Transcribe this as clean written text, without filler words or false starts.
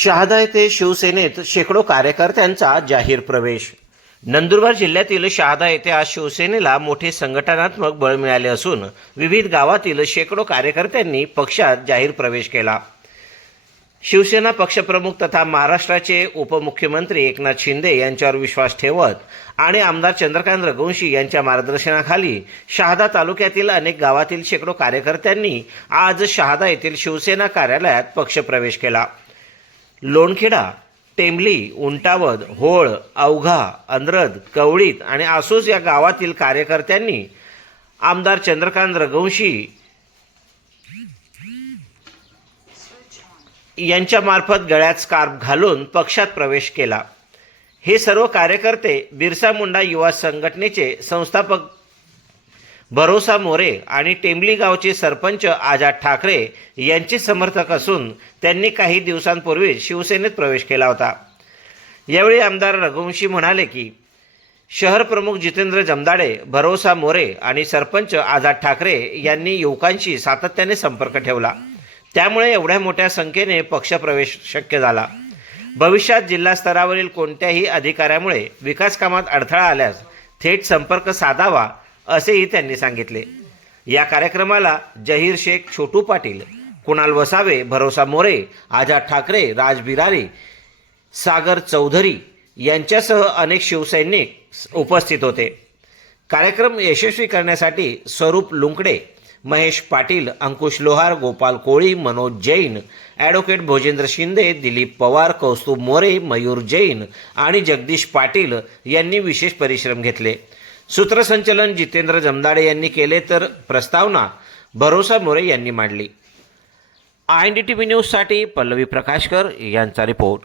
शहादा येथे शिवसेनेत शेकडो कार्यकर्त्यांचा जाहीर प्रवेश। नंदुरबार जिल्ह्यातील शहादा येथे आज शिवसेनेला मोठे संघटनात्मक बळ मिळाले असून विविध गावातील शेकडो कार्यकर्त्यांनी पक्षात जाहीर प्रवेश केला। शिवसेना पक्षप्रमुख तथा महाराष्ट्राचे उपमुख्यमंत्री एकनाथ शिंदे यांच्यावर विश्वास ठेवत आणि आमदार चंद्रकांत रघुवंशी यांच्या मार्गदर्शनाखाली शहादा तालुक्यातील अनेक गावातील शेकडो कार्यकर्त्यांनी आज शहादा येथील शिवसेना कार्यालयात पक्षप्रवेश केला। लोणखेडा, टेंबली, उंटावद, होळ, अवघा, अंद्रद, कवळीत आणि आसोस या गावातील कार्यकर्त्यांनी आमदार चंद्रकांत रघुवंशी यांच्या मार्फत गळ्यात स्कार्फ घालून पक्षात प्रवेश केला। हे सर्व कार्यकर्ते बिरसा मुंडा युवा संघटनेचे संस्थापक भरोसा मोरे आणि टेंबली गावचे सरपंच आझाद ठाकरे यांचे समर्थक असून त्यांनी काही दिवसांपूर्वी शिवसेनेत प्रवेश केला होता। यावेळी आमदार रघुवंशी म्हणाले की शहर प्रमुख जितेंद्र जमदाडे, भरोसा मोरे आणि सरपंच आझाद ठाकरे यांनी युवकांशी सातत्याने संपर्क ठेवला, त्यामुळे एवढ्या मोठ्या संख्येने पक्षप्रवेश शक्य झाला। भविष्यात जिल्हा स्तरावरील कोणत्याही अधिकाऱ्यामुळे विकास कामात अडथळा आल्यास थेट संपर्क साधावा असेही त्यांनी सांगितले। या कार्यक्रमाला जहीर शेख, छोटू पाटील, कुणाल वसावे, भरोसा मोरे, आझाद ठाकरे, राज बिरारी, सागर चौधरी यांच्यासह अनेक शिवसैनिक उपस्थित होते। कार्यक्रम यशस्वी करण्यासाठी स्वरूप लुंकडे, महेश पाटील, अंकुश लोहार, गोपाल कोळी, मनोज जैन, ॲडव्होकेट भोजेंद्र शिंदे, दिलीप पवार, कौस्तुभ मोरे, मयूर जैन आणि जगदीश पाटील यांनी विशेष परिश्रम घेतले। सूत्रसंचलन जितेंद्र जमदाडे यांनी केले तर प्रस्तावना भरोसा मोरे यांनी मांडली। INDTV न्यूजसाठी पल्लवी प्रकाशकर यांचा रिपोर्ट।